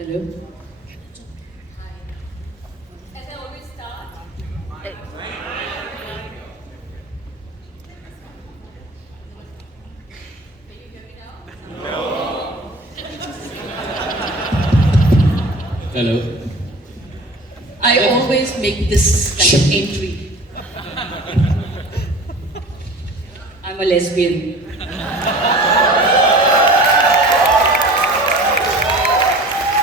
Hello. As I always start, can you hear me now? Hello. I always make this kind of entry. I'm a lesbian.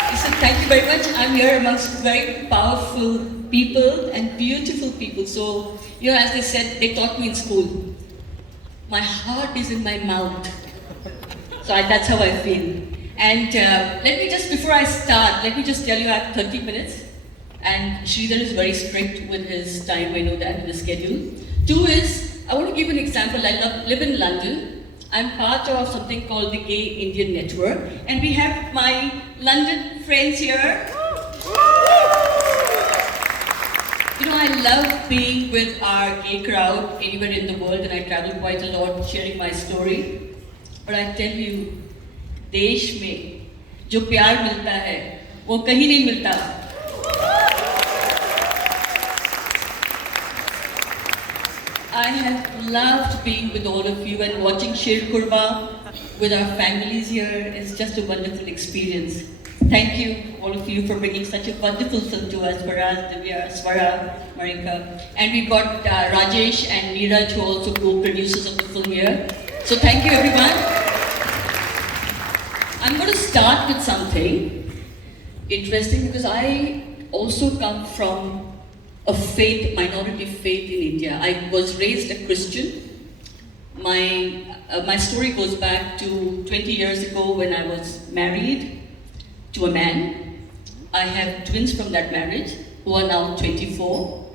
Listen, thank you very much. I'm here amongst very powerful people and beautiful people. So, as they said, they taught me in school. My heart is in my mouth. So that's how I feel. And let me just, before I start, let me just tell you I have 30 minutes. And Sridhar is very strict with his time, I know that, with his schedule. Two is, I want to give an example. I live in London. I'm part of something called the Gay Indian Network. And we have my London friends here. I love being with our gay crowd anywhere in the world, and I travel quite a lot sharing my story. But I tell you, देश में जो प्यार मिलता है, वो कहीं नहीं मिलता. I have loved being with all of you and watching Sheer Qorma with our families here is just a wonderful experience. Thank you, all of you, for bringing such a wonderful film to us, Faraz, Divya, Swara, Marijke. And we've got Rajesh and Neeraj, who are also co-producers of the film here. So thank you, everyone. I'm going to start with something interesting because I also come from a minority faith in India. I was raised a Christian. My story goes back to 20 years ago when I was married to a man. I have twins from that marriage who are now 24.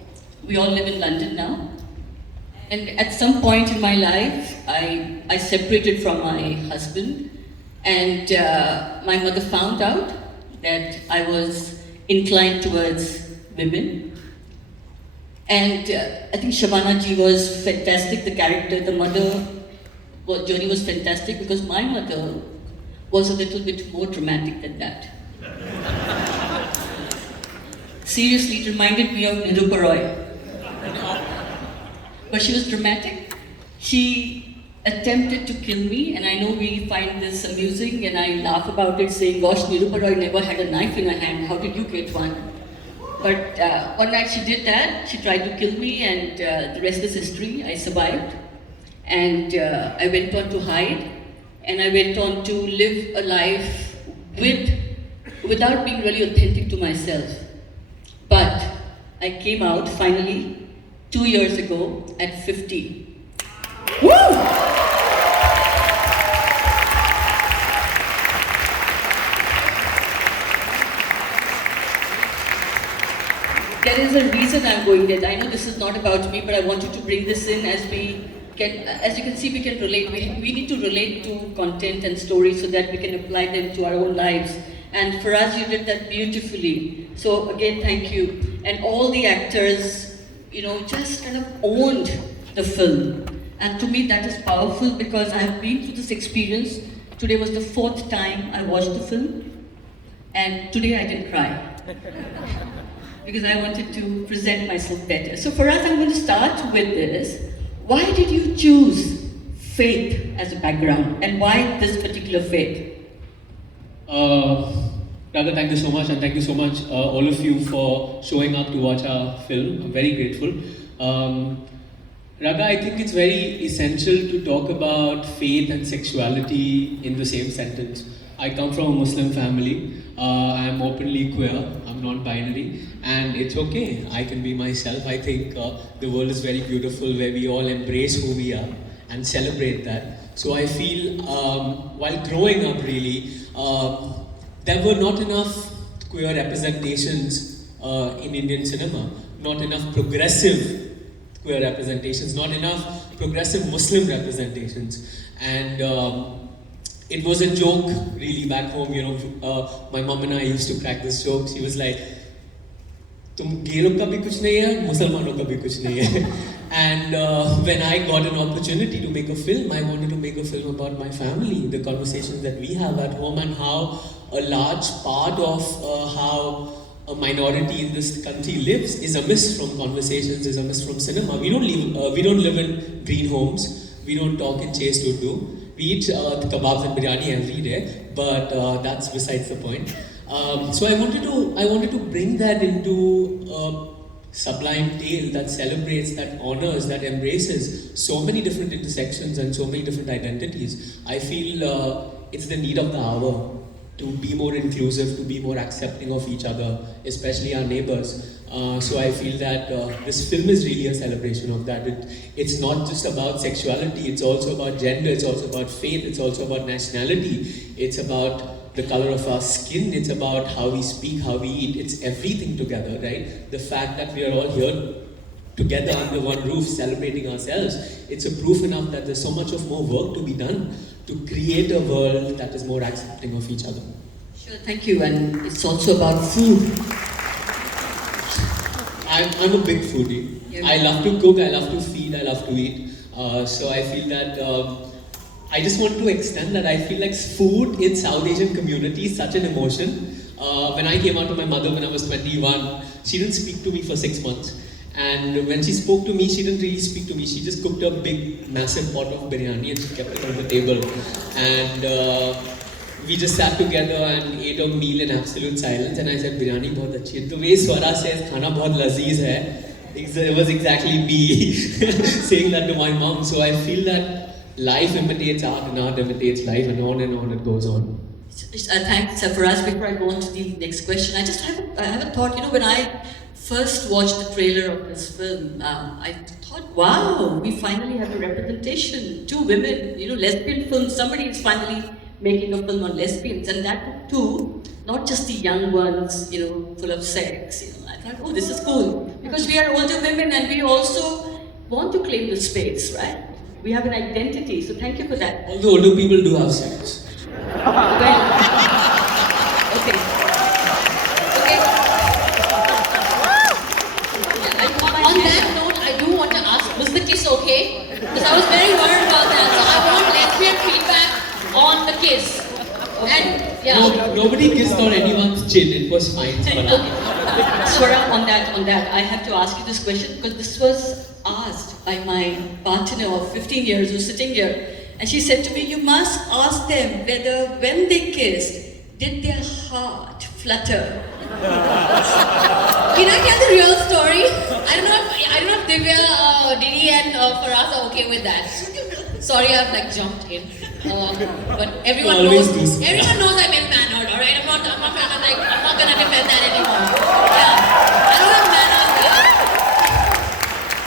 We all live in London now. And at some point in my life, I separated from my husband, and my mother found out that I was inclined towards women. And I think Shabana ji was fantastic, the character, the mother journey was fantastic because my mother was a little bit more dramatic than that. Seriously, it reminded me of Nirupa Roy. But she was dramatic. She attempted to kill me, and I know we find this amusing, and I laugh about it, saying, gosh, Nirupa Roy never had a knife in her hand, how did you get one? But one night she did that, she tried to kill me, and the rest is history. I survived, and I went on to hide, and I went on to live a life without being really authentic to myself. But I came out finally 2 years ago at 50. Woo! There is a reason I'm going there. I know this is not about me, but I wanted to bring this in as you can see, we can relate. We need to relate to content and stories so that we can apply them to our own lives. And for us, you did that beautifully. So again, thank you. And all the actors, just kind of owned the film. And to me, that is powerful because I have been through this experience. Today was the 4th time I watched the film. And today I didn't cry. Because I wanted to present myself better. So for us, I'm going to start with this. Why did you choose faith as a background, and why this particular faith? Raga, thank you so much, and thank you so much, all of you, for showing up to watch our film. I'm very grateful. Raga, I think it's very essential to talk about faith and sexuality in the same sentence. I come from a Muslim family. I'm openly queer. I'm non-binary, and it's okay. I can be myself. I think the world is very beautiful where we all embrace who we are and celebrate that. So I feel while growing up, really, there were not enough queer representations in Indian cinema. Not enough progressive queer representations. Not enough progressive Muslim representations, and it was a joke really back home, my mom and I used to crack this joke. She was like, "Tum gay log ka bhi kuch nahi hai, Muslimanon ka bhi kuch nahi hai." And when I got an opportunity to make a film, I wanted to make a film about my family, the conversations that we have at home, and how a large part of how a minority in this country lives is amiss from conversations, is amiss from cinema. We don't live in green homes. We don't talk in chaste Urdu. We eat kebabs and biryani every day, but that's besides the point. So I wanted to bring that into a sublime tale that celebrates, that honors, that embraces so many different intersections and so many different identities. I feel it's the need of the hour to be more inclusive, to be more accepting of each other, especially our neighbors. So I feel that this film is really a celebration of that. It's not just about sexuality, it's also about gender, it's also about faith, it's also about nationality, it's about the color of our skin, it's about how we speak, how we eat, it's everything together, right? The fact that we are all here together under one roof celebrating ourselves, it's a proof enough that there's so much of more work to be done to create a world that is more accepting of each other. Sure, thank you. And it's also about food. I'm a big foodie. Yeah. I love to cook, I love to feed, I love to eat. So I feel that I just want to extend that. I feel like food in South Asian community is such an emotion. When I came out to my mother when I was 21, she didn't speak to me for 6 months. And when she spoke to me, she didn't really speak to me. She just cooked a big, massive pot of biryani and she kept it on the table. And we just sat together and ate a meal in absolute silence. And I said, biryani bahut achhi hai. The way Swara says, khana bahut lazeez hai. It was exactly me saying that to my mom. So I feel that life imitates art and art imitates life, and on it goes on. Thanks, Faraz. Before I go on to the next question, I just have a thought. You know, when I first watched the trailer of this film, I thought, wow, we finally have a representation. 2 women, you know, lesbian films. Somebody is finally making a film on lesbians, and that too, not just the young ones, you know, full of sex. You know, I thought, oh, this is cool, because we are older women and we also want to claim the space, right? We have an identity, so thank you for that. All the older people do have sex. Well, okay. On that note, I do want to ask, was the kiss okay? Because I was very worried about that. So I want lesbian feedback on the kiss. And yeah. No, nobody kissed on anyone's chin. It was fine. Swara, on that, I have to ask you this question because this was asked by my partner of 15 years who's sitting here. And she said to me, you must ask them whether when they kissed, did their heart flutter? Can I tell the real story? I don't know if Divya, Didi and Faraz are okay with that. Sorry, I've like jumped in. But everyone knows I'm ill-mannered, alright? I'm not gonna defend that anymore. Yeah. I don't have manners.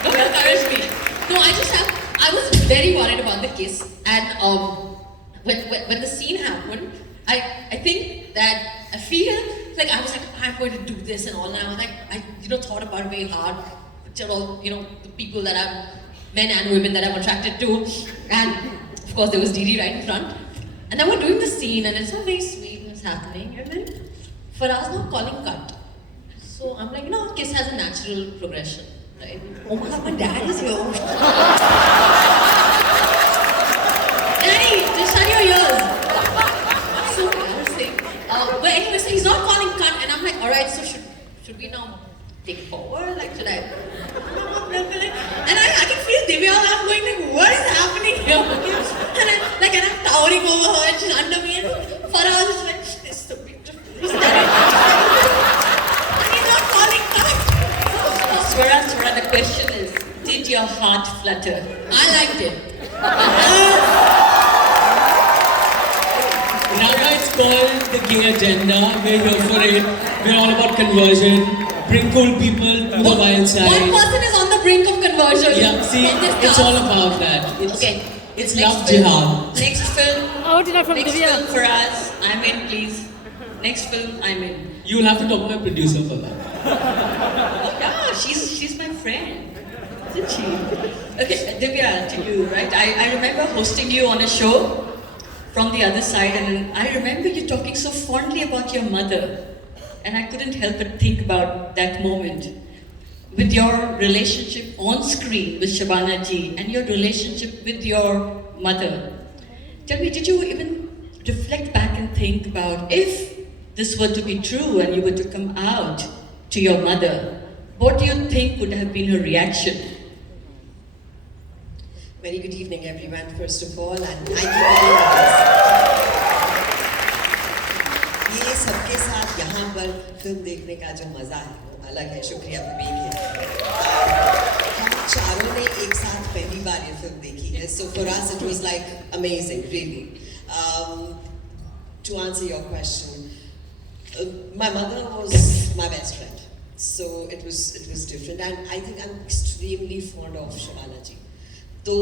Don't encourage me. No, I was very worried about the kiss. And when the scene happened, I think that I feel like I was like, I'm going to do this and all, and I was like, I thought about it very hard. Pictured all, the people that men and women that I'm attracted to, and of course there was Didi right in front. And then we're doing the scene, and it's all very sweet and it's happening, and then Faraz now calling cut. So I'm like, kiss has a natural progression, right? Oh my God, my dad is here. Daddy, just shut your ears. So embarrassing. But anyway, so he's not calling cut, and I'm like, alright, so should we now take it forward? Like, should I? And I can feel Divya, I'm going like, what is happening here? And I'm towering over her, and she's under me, and Faraz is like, this is so beautiful. And he's not calling cut. Swara, the question is, did your heart flutter? I liked it. Raga, it's called the gay agenda. We're here for it. We're all about conversion. Bring cool people to the wild side. One person is on the brink of conversion. Yeah, see, it's all about that. It's love jihad. Next film. Oh, did I from Next Divya? film for us. I'm in, please. Next film, I'm in. You will have to talk to my producer for that. Oh yeah, she's my friend. Isn't she? Okay, Divya, to you, right? I remember hosting you on a show from the other side, and I remember you talking so fondly about your mother. And I couldn't help but think about that moment. with your relationship on screen with Shabana ji and your relationship with your mother. Tell me, did you even reflect back and think about if this were to be true and you were to come out to your mother, what do you think would have been her reaction? Very good evening, everyone, first of all, and thank you very much. ये सबके साथ यहाँ पर film देखने का जो मज़ा है वो अलग है. शुक्रिया for being here. हम चारों ने एक साथ पहली बार ये फिल्म देखी है, so for us it was like amazing, really. To answer your question, my mother was my best friend, so it was different, and I think I'm extremely fond of Shabana ji. So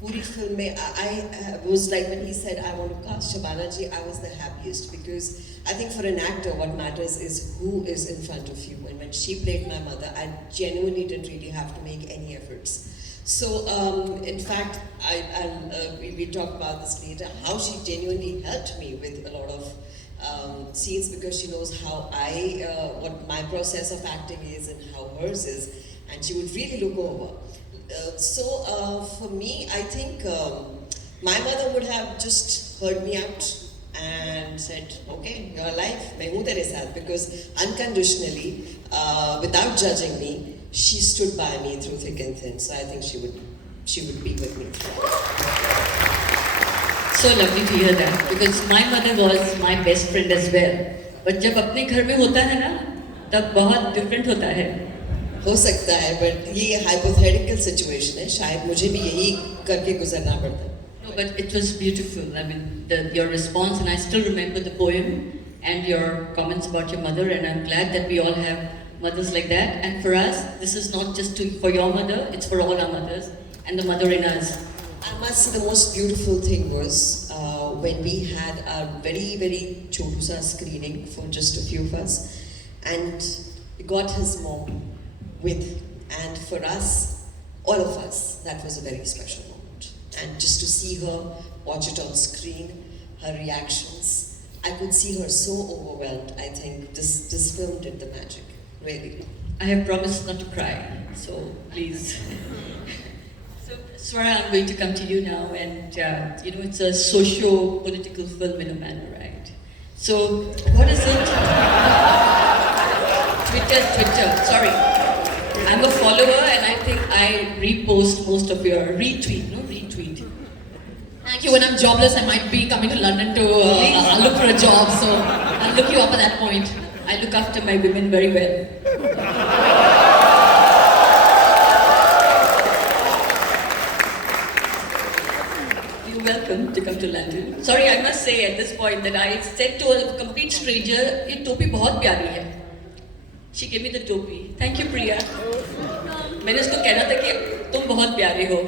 पूरी film में I was like, when he said I want to cast Shabana ji, I was the happiest, because I think for an actor what matters is who is in front of you, and when she played my mother, I genuinely didn't really have to make any efforts. So in fact, we'll talk about this later, how she genuinely helped me with a lot of scenes, because she knows how what my process of acting is and how hers is, and she would really look over. So for me, I think my mother would have just heard me out and said, okay, you're alive, main hu tere saath, because unconditionally, without judging me, she stood by me through thick and thin. So I think she would be with me. So lovely to hear that, because my mother was my best friend as well. But जब अपने घर में होता है ना, तब बहुत different होता है. हो सकता है, but ये hypothetical situation है, शायद मुझे भी यही करके गुजरना पड़ता है. No, but it was beautiful. I mean, your response, and I still remember the poem and your comments about your mother, and I'm glad that we all have mothers like that. And for us, this is not just for your mother, it's for all our mothers and the mother in us. I must say the most beautiful thing was when we had our very, very chotusa screening for just a few of us, and we got his mom with, and for us, all of us, that was a very special moment. And just to see her, watch it on screen, her reactions, I could see her so overwhelmed. I think this film did the magic, really. I have promised not to cry, so please. So, Swara, I'm going to come to you now, and it's a socio-political film in a manner, right? So, what is it? Twitter, sorry. I'm a follower, and I think I repost most of your retweet. Thank you. When I'm jobless, I might be coming to London to look for a job, so I'll look you up at that point. I look after my women very well. You're welcome to come to London. Sorry, I must say at this point that I said to a complete stranger, "Ye topi bahut pyari hai." She gave me the topi. Thank you, Priya. मैंने उसको कहना था कि तुम बहुत प्यारे हो.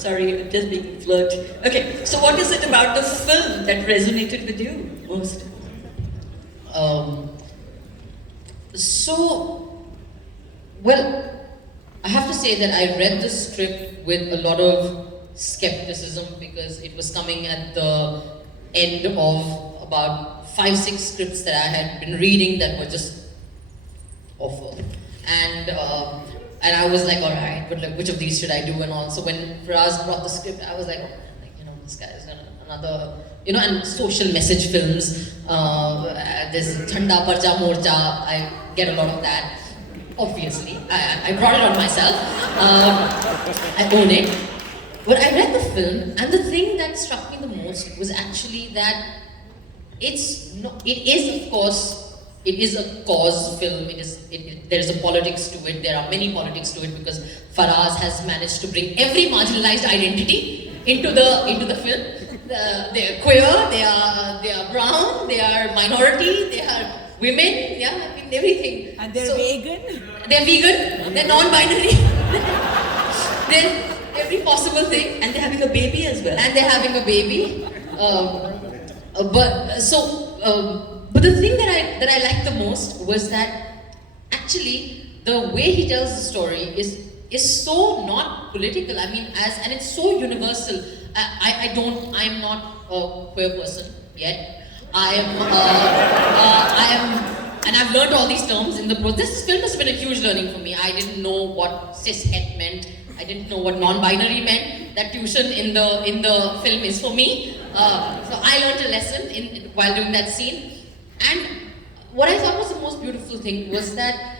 Sorry, just being flirt. Okay, so what is it about the film that resonated with you most? I have to say that I read the script with a lot of skepticism, because it was coming at the end of about 5-6 scripts that I had been reading that were just awful. And I was like, all right, but like, which of these should I do and all. So when Faraz brought the script, I was like, oh, this guy is another, and social message films. There's Thanda Parcha Morcha, I get a lot of that. Obviously, I brought it on myself. I own it. But I read the film, and the thing that struck me the most was actually that it is of course, it is a cause film. There is a politics to it. There are many politics to it, because Faraz has managed to bring every marginalized identity into the film. They are queer, they are brown, they are minority, they are women. Yeah, I mean everything. And they're vegan. They're vegan. They're non-binary. They're every possible thing, And they're having a baby as well. and they're having a baby. But the thing that I liked the most was that actually the way he tells the story is so not political. I mean, and it's so universal. I'm not a queer person yet. I am And I've learned all these terms in the process. This film has been a huge learning for me. I didn't know what cis-het meant. I didn't know what non-binary meant. That tuition in the film is for me. So I learned a lesson while doing that scene. And what I thought was the most beautiful thing was that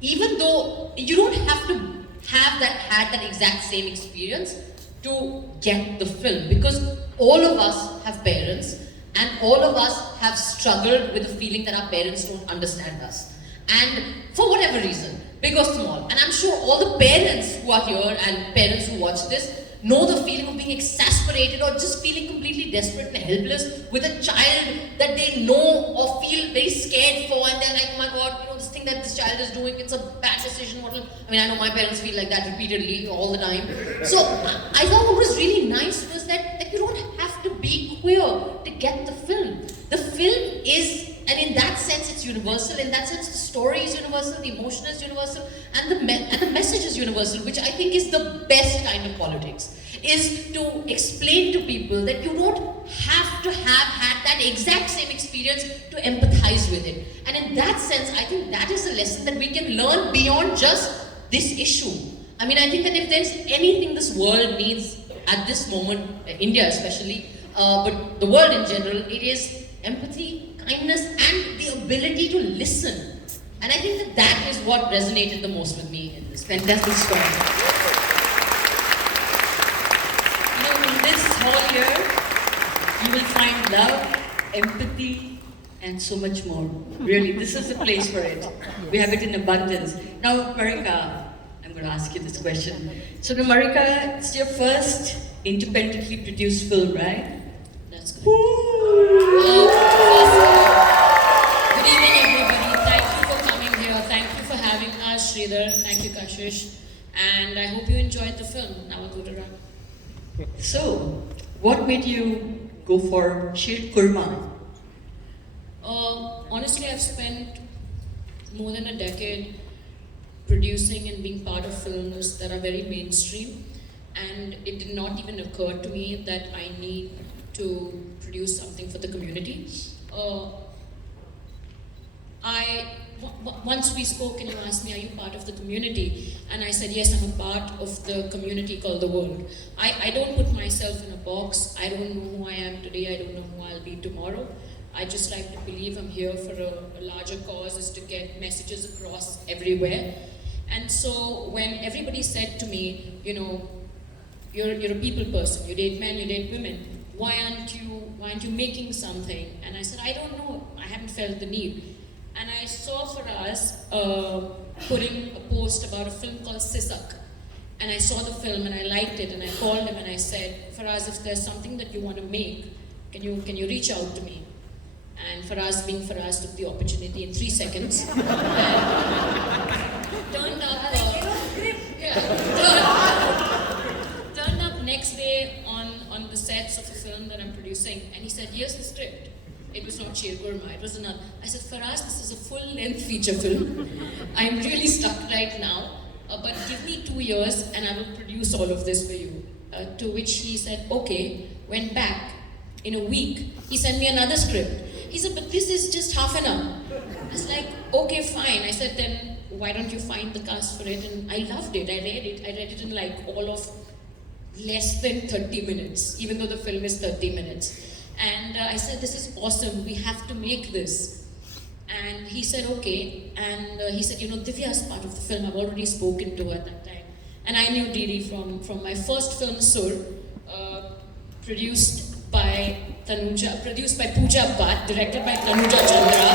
even though you don't have to had that exact same experience to get the film, because all of us have parents and all of us have struggled with the feeling that our parents don't understand us, and for whatever reason, big or small. And I'm sure all the parents who are here and parents who watch this know the feeling of being exasperated or just feeling completely desperate and helpless with a child that they know or feel very scared for, and they're like, oh my god, you know, this thing that this child is doing, it's a bad decision. I mean, I know my parents feel like that repeatedly all the time. So I thought what was really nice was that you don't have to be queer to get the film. The film is, and in that sense it's universal. In that sense the story is universal, the emotion is universal, and the message is universal, which I think is the best kind of politics, is to explain to people that you don't have to have had that exact same experience to empathize with it. And in that sense, I think that is a lesson that we can learn beyond just this issue. I mean, I think that if there's anything this world needs at this moment, India especially, but the world in general, it is empathy, kindness, and the ability to listen. And I think that is what resonated the most with me in this fantastic story. You know, in this hall here, you will find love, empathy, and so much more. Really, this is the place for it. We have it in abundance. Now, Marika, I'm going to ask you this question. So, Marika, it's your first independently produced film, right? That's good. Good evening, everybody. Thank you for coming here. Thank you for having us, Sridhar. Thank you, Kashish. And I hope you enjoyed the film. Now I'll go to Raga. So, what made you go for Sheer Qorma? Honestly, I've spent more than a decade producing and being part of films that are very mainstream, and it did not even occur to me that I need to produce something for the community. Once we spoke and you asked me, are you part of the community? And I said, yes, I'm a part of the community called the world. I don't put myself in a box. I don't know who I am today. I don't know who I'll be tomorrow. I just like to believe I'm here for a larger cause, is to get messages across everywhere. And so when everybody said to me, you know, you're a people person, you date men, you date women, why aren't you making something? And I said, I don't know, I haven't felt the need. And I saw Faraz putting a post about a film called Sisak. And I saw the film and I liked it, and I called him and I said, Faraz, if there's something that you want to make, can you reach out to me? And Faraz, being Faraz, took the opportunity in 3 seconds. And turned up next day on the sets of a film that I'm producing, and he said, here's the script. It was not Sheer Qorma, it was another. I said, Faraz, this is a full-length feature film. I'm really stuck right now, but give me 2 years and I will produce all of this for you. To which he said, okay, went back. In a week, he sent me another script. He said, but this is just half an hour. I was like, okay, fine. I said, then why don't you find the cast for it? And I loved it. I read it in like all of less than 30 minutes, even though the film is 30 minutes. And I said, this is awesome. We have to make this. And he said, okay. And he said, you know, Divya is part of the film. I've already spoken to her at that time. And I knew Didi from my first film, Sur, produced by Pooja Bhatt, directed by Tanuja Chandra,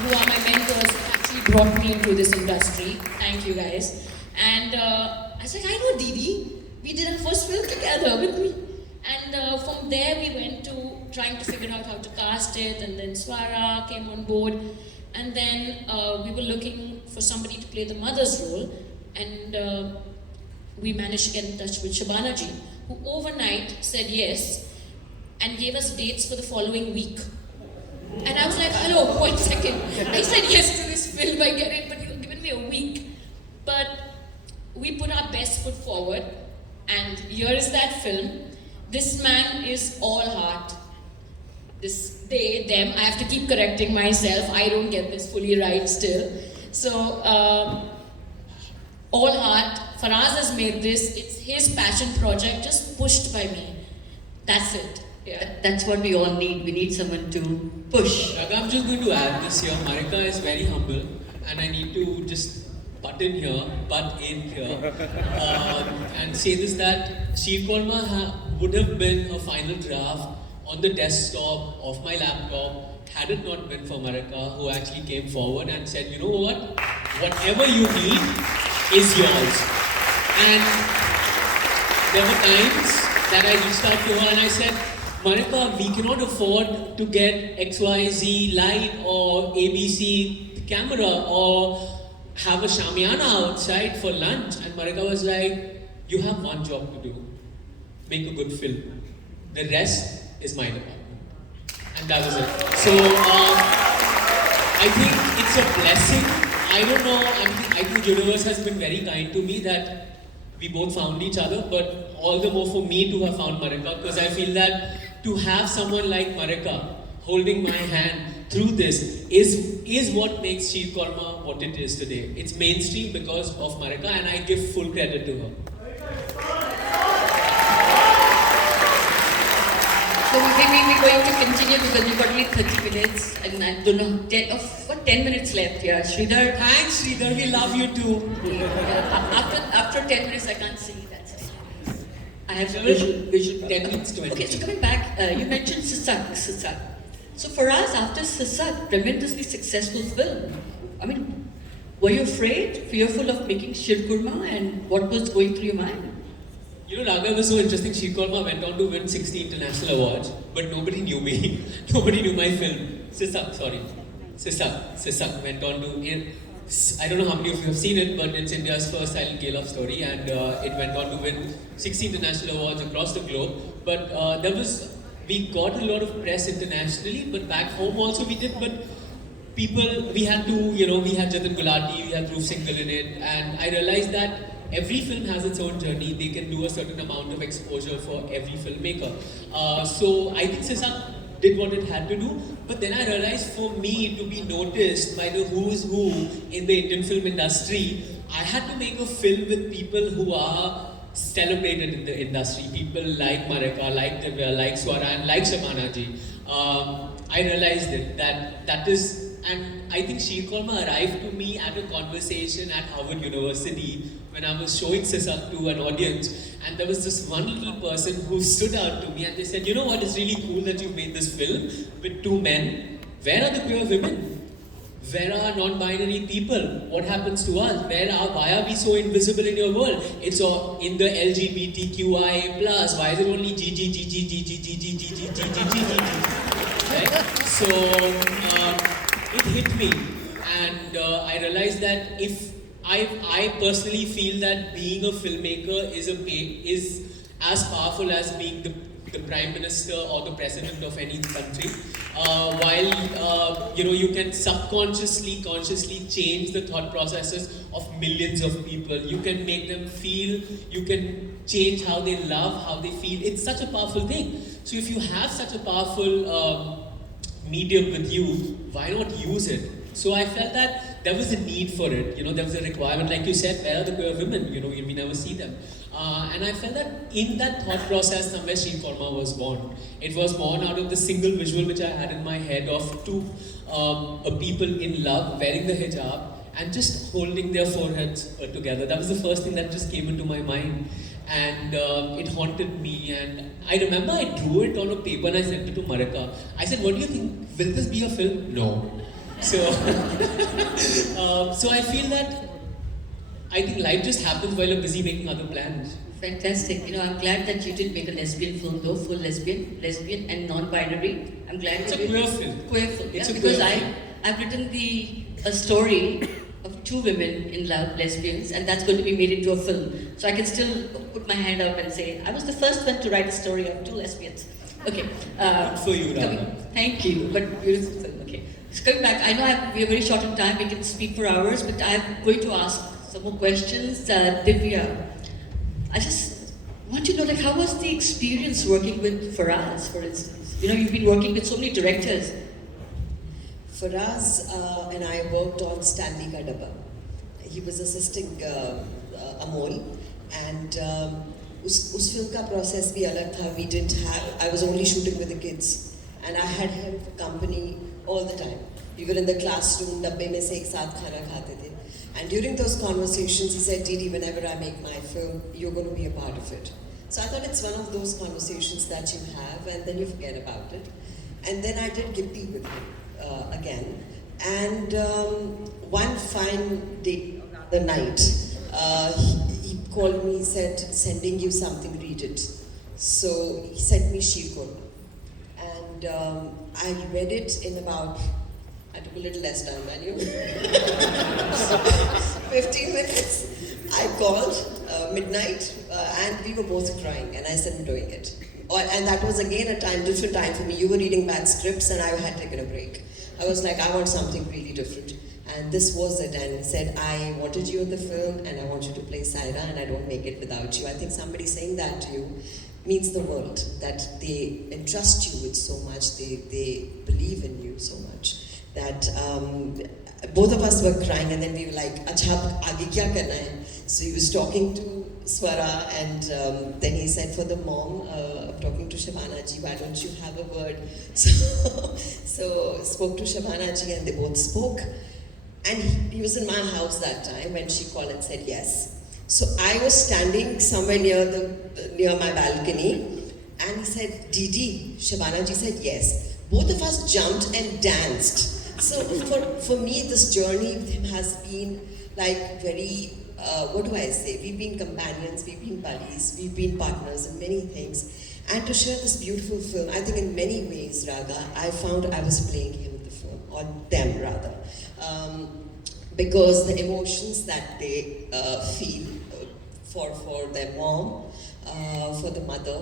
who are my mentors, who actually brought me into this industry. Thank you guys. And I was like, I know Didi. We did our first film together with me. And from there we went to trying to figure out how to cast it, and then Swara came on board. And then we were looking for somebody to play the mother's role, and we managed to get in touch with Shabana ji, who overnight said yes and gave us dates for the following week. And I was like, hello, 1 second. I said yes to this film, I get it, but you've given me a week. But we put our best foot forward, and here is that film. This man is all heart. this they, them, I have to keep correcting myself. I don't get this fully right still. So, all heart, Faraz has made this. It's his passion project, just pushed by me. That's it. Yeah. That's what we all need. We need someone to push. Raga, I'm just going to add this here. Marijke is very humble, and I need to just butt in here, and say this that Sheer Qorma would have been a final draft on the desktop of my laptop had it not been for Marijke, who actually came forward and said, you know what, whatever you need is yours. And there were times that I reached out to her and I said, Marijke, we cannot afford to get XYZ light or ABC camera or have a shamiana outside for lunch. And Marijke was like, you have one job to do, make a good film. The rest is my department. And that was it. So I think it's a blessing. I don't know, I think the universe has been very kind to me that we both found each other, but all the more for me to have found Marijke, because I feel that to have someone like Marijke holding my hand through this is what makes Sheer Qorma what it is today. It's mainstream because of Marijke, and I give full credit to her. So we're going to continue because we've got only 30 minutes and I don't know, 10 minutes left here. Sridhar. Thanks, Sridhar, we love you too. After 10 minutes I can't see that. I have visual 10 minutes, 20. Okay, so coming back, you mentioned Sisak. So for us, after Sisak, tremendously successful film. I mean, were you afraid, fearful of making Sheer Qorma, and what was going through your mind? You know, Raga was so interesting. Sheer Qorma went on to win 60 international awards, but nobody knew me. Nobody knew my film. Sisak went on to. I don't know how many of you have seen it, but it's India's first silent gay love story, and it went on to win 60 international awards across the globe. But we got a lot of press internationally, but back home also we did. But people, we had Jatin Gulati, we had Dhruv Singhal in it, and I realized that every film has its own journey. They can do a certain amount of exposure for every filmmaker. So I think Sisak did what it had to do, but then I realized for me to be noticed by the who's who in the Indian film industry, I had to make a film with people who are celebrated in the industry. People like Marijke, like Divya, like Swara, and like Shabana ji. I realized that is, and I think Sheer Qorma arrived to me at a conversation at Harvard University when I was showing Sisak to an audience, and there was this one little person who stood out to me and they said, you know what, it's really cool that you made this film with two men. Where are the queer women? Where are non-binary people? What happens to us? Why are we so invisible in your world? It's all in the LGBTQIA+. Why is it only G? Right? So it hit me, and I realized that if I personally feel that being a filmmaker is as powerful as being the prime minister or the president of any country. While you can subconsciously, consciously change the thought processes of millions of people. You can make them feel. You can change how they love, how they feel. It's such a powerful thing. So if you have such a powerful medium with you, why not use it? So I felt that there was a need for it. There was a requirement. Like you said, where are the queer women? We never see them. And I felt that in that thought process, somewhere Sheer Qorma was born. It was born out of the single visual which I had in my head of two people in love wearing the hijab and just holding their foreheads together. That was the first thing that just came into my mind. And it haunted me, and I remember I drew it on a paper and I sent it to Marijke. I said, what do you think? Will this be a film? No. So, so I feel that I think life just happens while you're busy making other plans. Fantastic. I'm glad that you did make a lesbian film though, full lesbian and non-binary. I'm glad it's a queer film. Queer film, it's yeah, a because queer film. I've written a story of two women in love, lesbians, and that's going to be made into a film. So I can still put my hand up and say, I was the first one to write a story of two lesbians. Okay. Good for you, Raga. Thank you, but beautiful film. Okay. So coming back, I know we are very short on time, we can speak for hours, but I'm going to ask some more questions. Divya, I just want to know, how was the experience working with Faraz, for instance? You know, you've been working with so many directors. Faraz and I worked on Stanley Ka Dabba. He was assisting Amol, and us film ka process bhi alag tha. We didn't have. I was only shooting with the kids, and I had him for company all the time. We were in the classroom, dabbe mein se ek saath khana khate the. And during those conversations, he said, "Didi, whenever I make my film, you're going to be a part of it." So I thought it's one of those conversations that you have, and then you forget about it. And then I did Gippy with him again. And one fine day, the night, he called me, he said, "Sending you something, read it." So he sent me Sheer Qorma. And I read it in about, I took a little less time than you. 15 minutes. I called midnight and we were both crying, and I said, "I'm doing it." And that was again a different time for me. You were reading bad scripts and I had taken a break. I was like, I want something really different. And this was it. And he said, "I wanted you in the film and I want you to play Saira, and I don't make it without you." I think somebody saying that to you means the world, that they entrust you with so much, they believe in you so much, that both of us were crying, and then we were like, "Acha, aage kya karna hai?" So he was talking to Swara, and then he said, "For the mom, talking to Shabana ji, why don't you have a word?" So spoke to Shabana ji, and they both spoke. And he was in my house that time when she called and said yes. So I was standing somewhere near my balcony, and he said, "Didi," Shabana ji said yes. Both of us jumped and danced. So for me, this journey with him has been like very, what do I say? We've been companions, we've been buddies, we've been partners in many things. And to share this beautiful film, I think in many ways, Raga, I found I was playing him in the film, or them rather. Because the emotions that they feel for their mom, for the mother,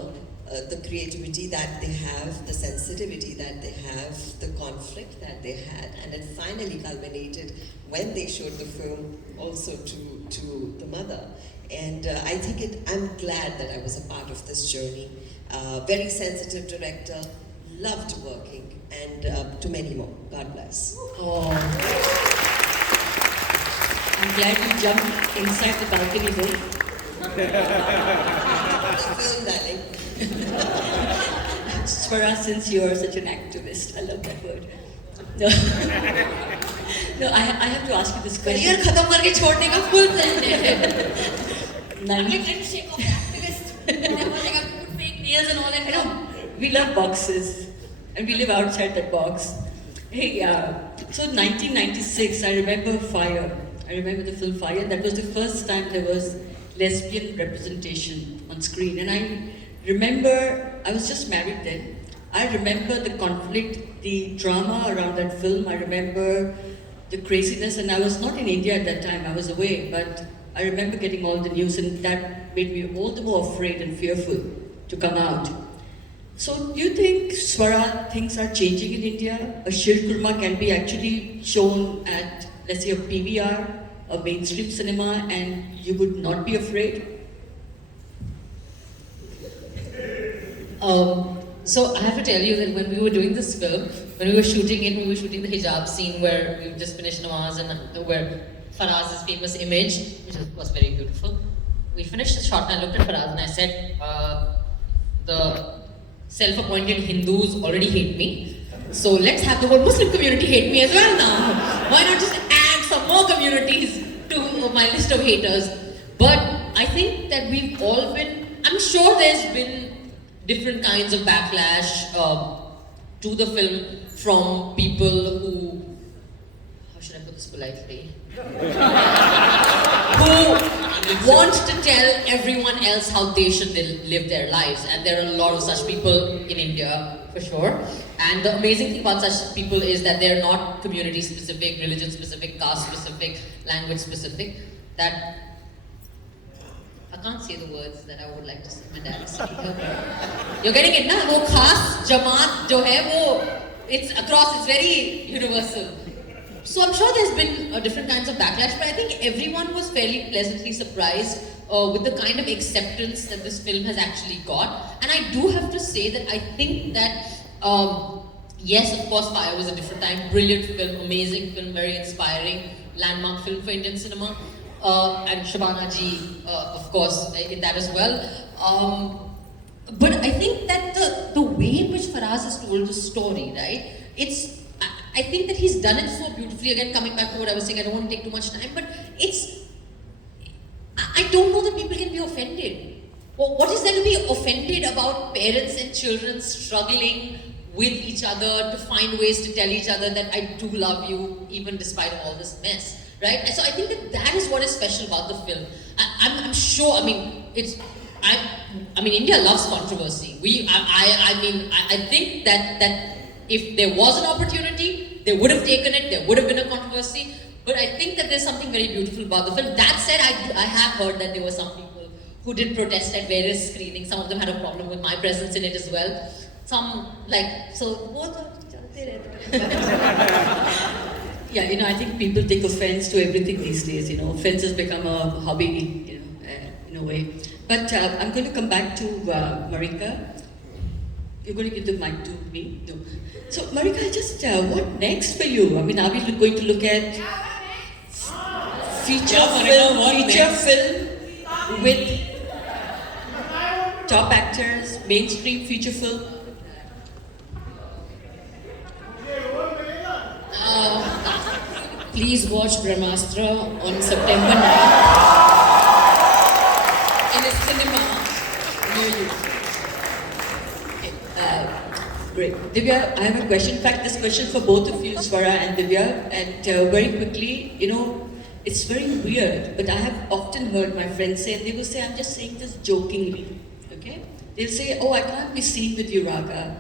the creativity that they have, the sensitivity that they have, the conflict that they had, and it finally culminated when they showed the film also to the mother. And I think I'm glad that I was a part of this journey. Very sensitive director, loved working, and to many more. God bless. Oh. I'm glad you jumped inside the balcony though. Film, darling. Swara, since you're such an activist, I love that word. No, no, I have to ask you this question. Career खत्म करके छोड़ने का full plan है. Nani? I'm like shake of activist. Never like I put fake nails and all that. I know, we love boxes, and we live outside that box. Hey, so 1996, I remember Fire. I remember the film Fire. That was the first time there was lesbian representation on screen. And I remember, I was just married then. I remember the conflict, the drama around that film. I remember the craziness, and I was not in India at that time, I was away, but I remember getting all the news, and that made me all the more afraid and fearful to come out. So do you think, Swara, things are changing in India? A Sheer Qorma can be actually shown at, let's say, a PVR, a mainstream cinema, and you would not be afraid? So I have to tell you that when we were doing this film, when we were shooting it, we were shooting the hijab scene where we just finished namaz and where Faraz's famous image, which was very beautiful. We finished the shot and I looked at Faraz and I said, the self-appointed Hindus already hate me. So let's have the whole Muslim community hate me as well now. Why not just add some more communities to my list of haters? But I think that we've all been, I'm sure there's been different kinds of backlash to the film from people who, how should I put this politely? Who want to tell everyone else how they should live their lives. And there are a lot of such people in India, for sure. And the amazing thing about such people is that they're not community specific, religion specific, caste specific, language specific. That I can't say the words that I would like to say. My dad is sitting here. You're getting it, na? वो खास जमात जो है वो it's across, it's very universal. So I'm sure there's been different kinds of backlash, but I think everyone was fairly pleasantly surprised with the kind of acceptance that this film has actually got. And I do have to say that I think that Yes, of course, Fire was a different time. Brilliant film, amazing film, very inspiring, landmark film for Indian cinema. And Shabana ji, of course, in that as well. But I think that the way in which Faraz has told the story, right? I think that he's done it so beautifully. Again, coming back to what I was saying, I don't want to take too much time, but I don't know that people can be offended. Well, what is there to be offended about parents and children struggling with each other to find ways to tell each other that I do love you, even despite all this mess, right? And so I think that is what is special about the film. I'm sure. I mean, India loves controversy. I think that if there was an opportunity, they would have taken it. There would have been a controversy. But I think that there's something very beautiful about the film. That said, I have heard that there were some people who did protest at various screenings. Some of them had a problem with my presence in it as well. Some Yeah, I think people take offense to everything these days. Offense has become a hobby, in a way. But I'm going to come back to Marijke. You're going to give the mic to me? No. So, Marijke, what next for you? Are we going to look at feature film with top actors, mainstream feature film? Please watch Brahmastra on September 9th in a cinema near you. Great. Divya, I have a question. In fact, this question for both of you, Swara and Divya. And very quickly, it's very weird, but I have often heard my friends say, and they will say, I'm just saying this jokingly, okay? They'll say, oh, I can't be seen with you, Raga.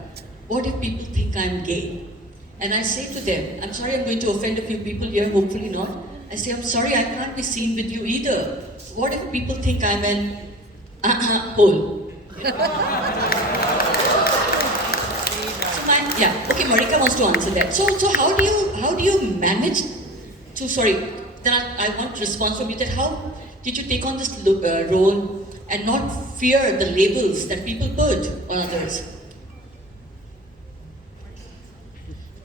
What if people think I'm gay? And I say to them, I'm sorry, I'm going to offend a few people here, hopefully not. I say, I'm sorry, I can't be seen with you either. What if people think I'm an hole? Okay, Marijke wants to answer that. So how do you manage to, then I want a response from you that how did you take on this role and not fear the labels that people put on others?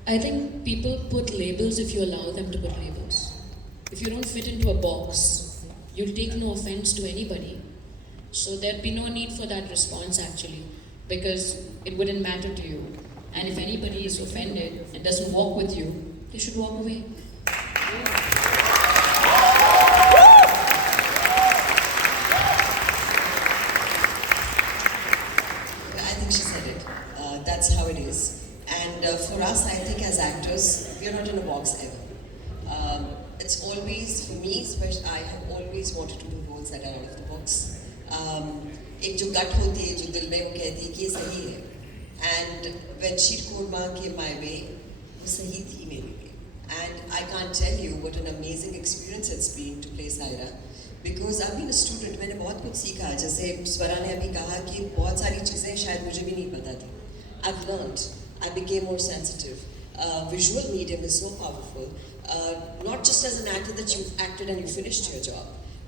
I think people put labels if you allow them to put labels. If you don't fit into a box, you'll take no offense to anybody. So there'd be no need for that response actually, because it wouldn't matter to you. And if anybody is offended and doesn't walk with you, they should walk away. I think she said it. That's how it is. And for us, I think as actors, we are not in a box ever. It's always, for me, especially, I have always wanted to do roles that are out of the box. एक जो गट होती है जो दिल में वो कहती है कि ये सही है. And when Sheer Qorma came my way, वो सही थी मेरे लिए. And I can't tell you what an amazing experience it's been to play Saira. Because I've been a student, मैंने बहुत कुछ सीखा. जैसे स्वरा ने अभी कहा कि बहुत सारी चीज़ें शायद मुझे भी नहीं पता थी. I've learned. I became more sensitive. Visual medium is so powerful. Not just as an actor that you've acted and you finished your job.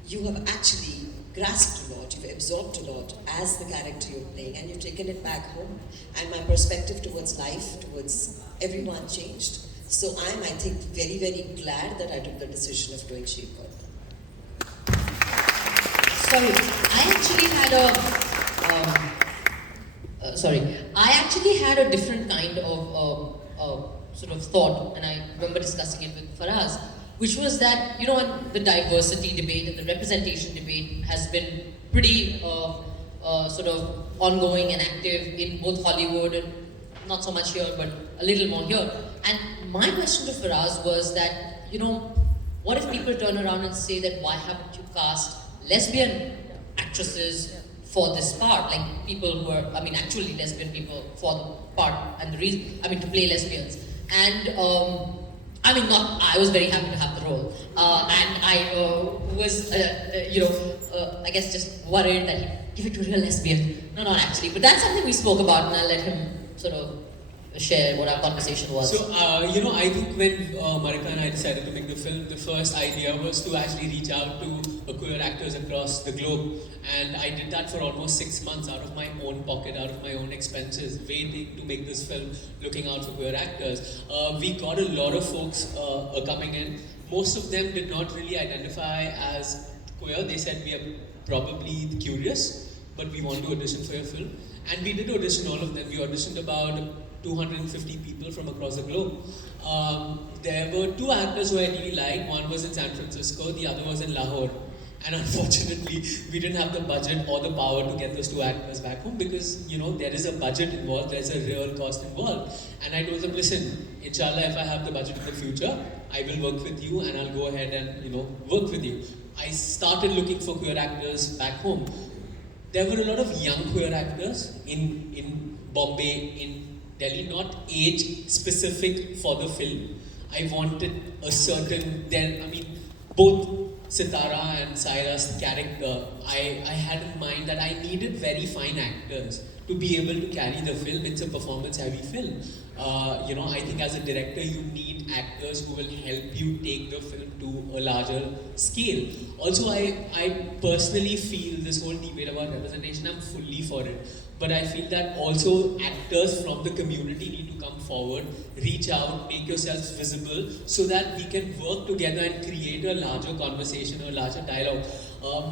You have actually grasped a lot, you've absorbed a lot as the character you're playing, and you've taken it back home. And my perspective towards life, towards everyone changed. So I think, very, very glad that I took the decision of doing Sheer Qorma. Sorry, I actually had a different kind of sort of thought, and I remember discussing it with Faraz, which was that, the diversity debate and the representation debate has been pretty sort of ongoing and active in both Hollywood, and not so much here, but a little more here. And my question to Faraz was that, what if people turn around and say that why haven't you cast lesbian actresses for this part? Like people who are, actually lesbian people for the part, and the reason, to play lesbians. And I was very happy to have the role, and I was, I guess just worried that he'd give it to a real lesbian. No, not actually, but that's something we spoke about, and I'll let him sort of share what our conversation was. So, I think when Marijke and I decided to make the film, the first idea was to actually reach out to queer actors across the globe. And I did that for almost 6 months out of my own pocket, out of my own expenses, waiting to make this film, looking out for queer actors. We got a lot of folks coming in. Most of them did not really identify as queer. They said, we are probably curious, but we want to audition for your film. And we did audition all of them. We auditioned about 250 people from across the globe. There were 2 actors who I really liked. One was in San Francisco, the other was in Lahore. And unfortunately, we didn't have the budget or the power to get those 2 actors back home because, there is a budget involved, there's a real cost involved. And I told them, listen, inshallah, if I have the budget in the future, I will work with you and I'll go ahead and, work with you. I started looking for queer actors back home. There were a lot of young queer actors in Bombay, in Delhi, not age specific for the film. I wanted a certain, both Sitara and Saira's character, I had in mind that I needed very fine actors to be able to carry the film. It's a performance-heavy film. I think as a director, you need actors who will help you take the film to a larger scale. Also, I personally feel this whole debate about representation, I'm fully for it. But I feel that also actors from the community need to come forward, reach out, make yourselves visible so that we can work together and create a larger conversation or larger dialogue.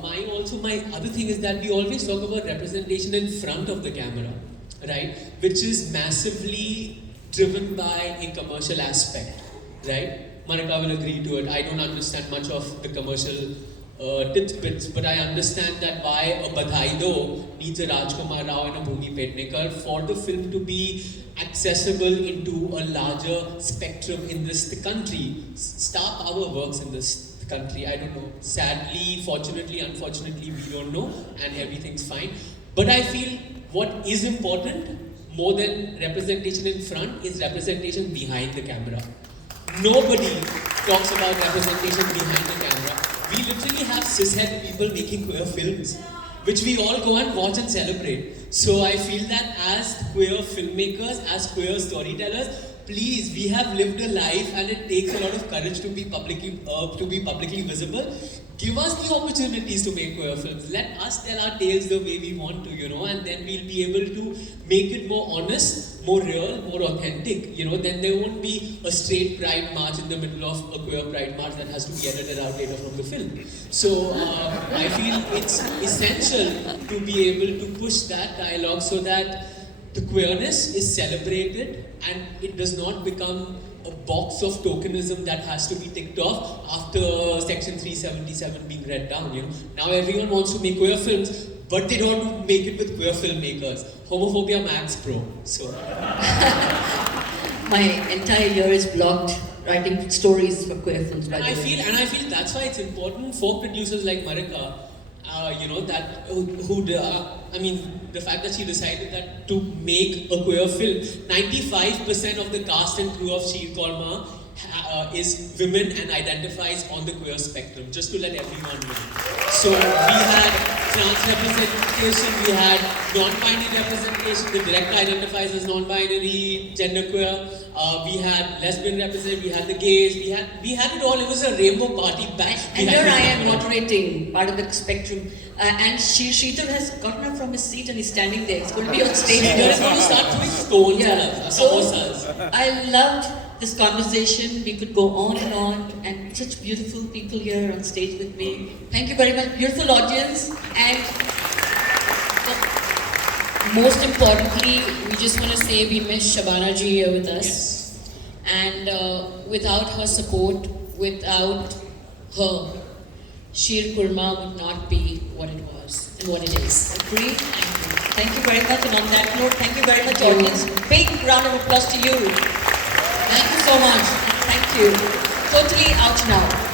My other thing is that we always talk about representation in front of the camera, right? Which is massively driven by a commercial aspect, right? Marijke will agree to it. I don't understand much of the commercial tidbits, but I understand that why a Badhai Do needs a Rajkumar Rao and a Bhumi Pednekar for the film to be accessible into a larger spectrum in this country. Star power works in this country. I don't know. Sadly, fortunately, unfortunately, we don't know, and everything's fine. But I feel what is important more than representation in front is representation behind the camera. Nobody talks about representation behind the camera. We literally have cishet people making queer films, which we all go and watch and celebrate. So I feel that as queer filmmakers, as queer storytellers, please, we have lived a life and it takes a lot of courage to be publicly visible. Give us the opportunities to make queer films. Let us tell our tales the way we want to, and then we'll be able to make it more honest, more real, more authentic, then there won't be a straight pride march in the middle of a queer pride march that has to be edited out later from the film. So I feel it's essential to be able to push that dialogue so that the queerness is celebrated and it does not become a box of tokenism that has to be ticked off after Section 377 being read down. Now everyone wants to make queer films, but they don't want to make it with queer filmmakers. Homophobia max pro. So my entire year is blocked writing stories for queer films. And I feel that's why it's important for producers like Marijke. The fact that she decided that to make a queer film, 95% of the cast and crew of Sheer Qorma is women and identifies on the queer spectrum, just to let everyone know. So we had trans representation, we had non-binary representation, the director identifies as non-binary, genderqueer, we had lesbian representation, we had the gays, we had it all. It was a rainbow party back. And here I am moderating part of the spectrum. And Sheetal has gotten up from his seat and he's standing there. He's going to be on stage. Sheetal is going to start throwing stones at us, samosas. I loved this conversation. We could go on, and such beautiful people here on stage with me. Thank you very much, beautiful audience. And most importantly, we just want to say we miss Shabana ji here with us. Yes. And without her support, without her, Sheer Qorma would not be what it was and what it is. Agreed. Thank you very much. And on that note, thank you very much, audience. Big round of applause to you. Thank you so much. Thank you. Totally out now.